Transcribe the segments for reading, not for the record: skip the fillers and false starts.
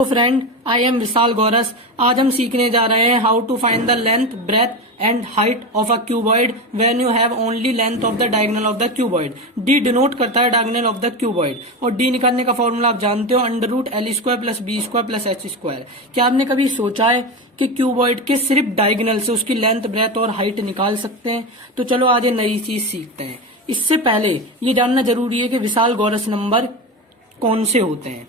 तो friend, I am विशाल गौरस। आज हम सीखने जा रहे हैं how to find the length, breadth and height of a cuboid when you have only length of the diagonal of the cuboid. D denote करता है डायगोनल ऑफ द क्यूबॉइड, और D निकालने का फॉर्मूला आप जानते हो, under root L square plus B square plus H square. क्या आपने कभी सोचा है कि क्यूबॉइड के सिर्फ डायगोनल से उसकी लेंथ, ब्रेथ और हाइट निकाल सकते हैं? तो चलो आज ये नई चीज सीखते हैं। इससे पहले ये जानना जरूरी है कि विशाल गौरस नंबर कौन से होते हैं।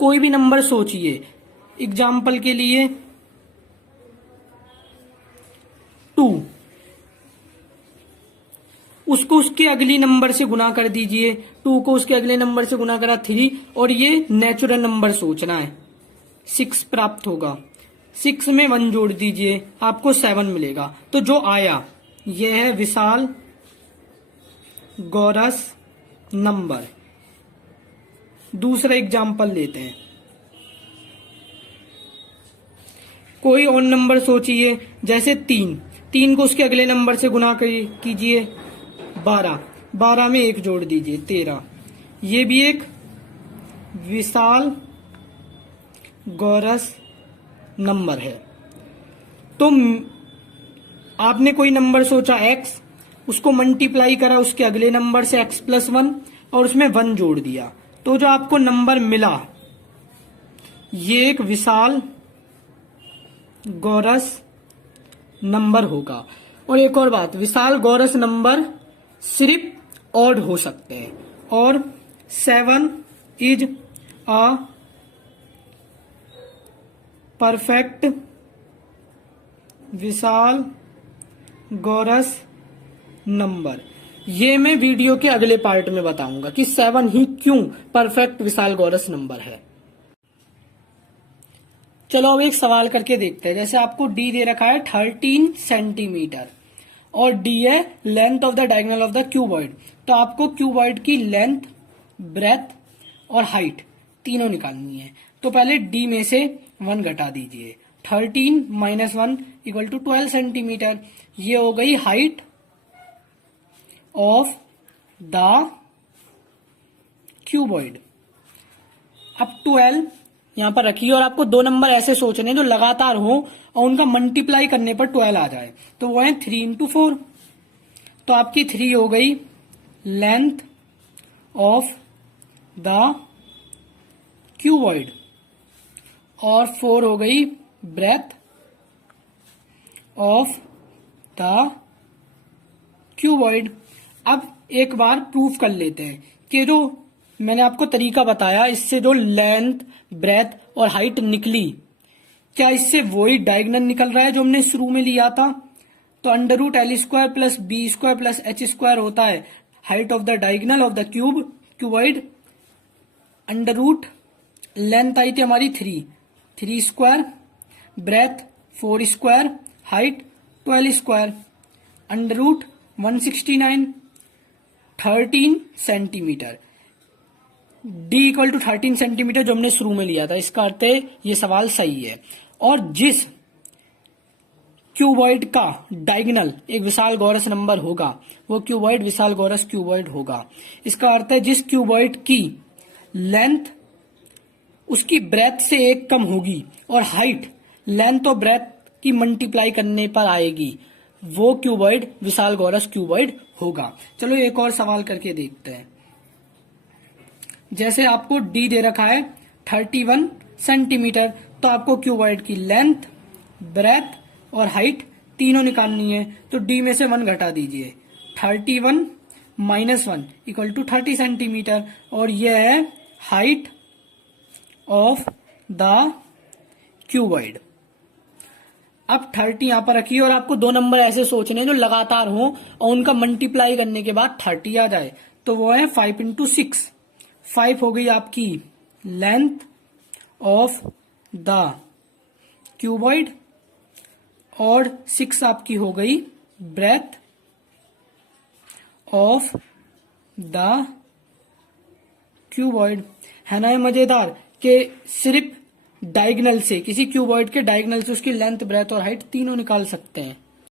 कोई भी नंबर सोचिए, एग्जाम्पल के लिए 2, उसको उसके अगली नंबर से गुना कर दीजिए। 2 को उसके अगले नंबर से गुना करा 3, और ये नेचुरल नंबर सोचना है। 6 प्राप्त होगा। 6 में 1 जोड़ दीजिए, आपको 7 मिलेगा। तो जो आया यह है विशाल गौरस नंबर। दूसरा एग्जाम्पल लेते हैं। कोई और नंबर सोचिए, जैसे 3 को उसके अगले नंबर से गुना कीजिए 12 में 1 जोड़ दीजिए 13। ये भी एक विशाल गौरस नंबर है। तो आपने कोई नंबर सोचा x, उसको मल्टीप्लाई करा उसके अगले नंबर से x प्लस 1, और उसमें 1 जोड़ दिया, तो जो आपको नंबर मिला ये एक विशाल गौरस नंबर होगा। और एक और बात, विशाल गौरस नंबर सिर्फ ऑड हो सकते हैं, और 7 इज अ परफेक्ट विशाल गौरस नंबर। ये मैं वीडियो के अगले पार्ट में बताऊंगा कि 7 ही क्यों परफेक्ट विशाल गौरस नंबर है। चलो अब एक सवाल करके देखते हैं। जैसे आपको डी दे रखा है 13 सेंटीमीटर, और डी है length of the diagonal of the cuboid. तो आपको क्यूबॉइड की लेंथ, ब्रेथ और हाइट तीनों निकालनी है। तो पहले डी में से 1 घटा दीजिए। 13 माइनस 1 इक्वल टू 12 सेंटीमीटर। ये हो गई हाइट ऑफ द क्यूबॉइड। अब 12 यहां पर रखिए, और आपको 2 नंबर ऐसे सोचने जो लगातार हो और उनका मल्टीप्लाई करने पर 12 आ जाए। तो वो है 3 इंटू 4। तो आपकी 3 हो गई लेंथ ऑफ द क्यूबॉइड, और 4 हो गई ब्रेथ ऑफ द क्यूबॉइड। अब एक बार प्रूफ कर लेते हैं कि जो मैंने आपको तरीका बताया, इससे जो लेंथ, ब्रेथ और हाइट निकली, क्या इससे वही डायगोनल निकल रहा है जो हमने शुरू में लिया था? तो under root L square plus B square plus H square होता है height of the diagonal of the cuboid. Under root length आई थी हमारी 3 square, breadth 4 square, height 12 square, under root 169, 13 centimetre. D equal to 13 centimetre जो हमने शुरू में लिया था। इसका अर्थ है ये सवाल सही है। और जिस क्यूबॉइड का डायगोनल एक विशाल गौरस नंबर होगा, वो क्यूबॉइड विशाल गौरस क्यूबॉइड होगा। इसका अर्थ है जिस क्यूबॉइड की लेंथ उसकी ब्रेथ से 1 कम होगी और हाइट लेंथ और ब्रेथ की मल्टीप्लाई करने पर आएगी, वो क्यूबॉइड विशाल गौरस क्यूबॉइड होगा। चलो एक और सवाल करके देखते हैं। जैसे आपको डी दे रखा है 31 सेंटीमीटर, तो आपको क्यूबॉइड की लेंथ, ब्रेथ और हाइट तीनों निकालनी है। तो डी में से 1 घटा दीजिए। 31 माइनस 1 इक्वल टू 30 सेंटीमीटर, और यह है हाइट ऑफ द क्यूबॉइड। अब 30 यहां पर रखिए, और आपको 2 नंबर ऐसे सोचने जो लगातार हो और उनका मल्टीप्लाई करने के बाद 30 आ जाए। तो वो है 5 इंटू 6। 5 हो गई आपकी लेंथ ऑफ द क्यूबॉइड, और 6 आपकी हो गई ब्रेथ ऑफ द क्यूबॉइड। है ना ये मजेदार कि सिर्फ डायगोनल से, किसी क्यूबॉइड के डायगोनल से उसकी लेंथ, ब्रेथ और हाइट तीनों निकाल सकते हैं।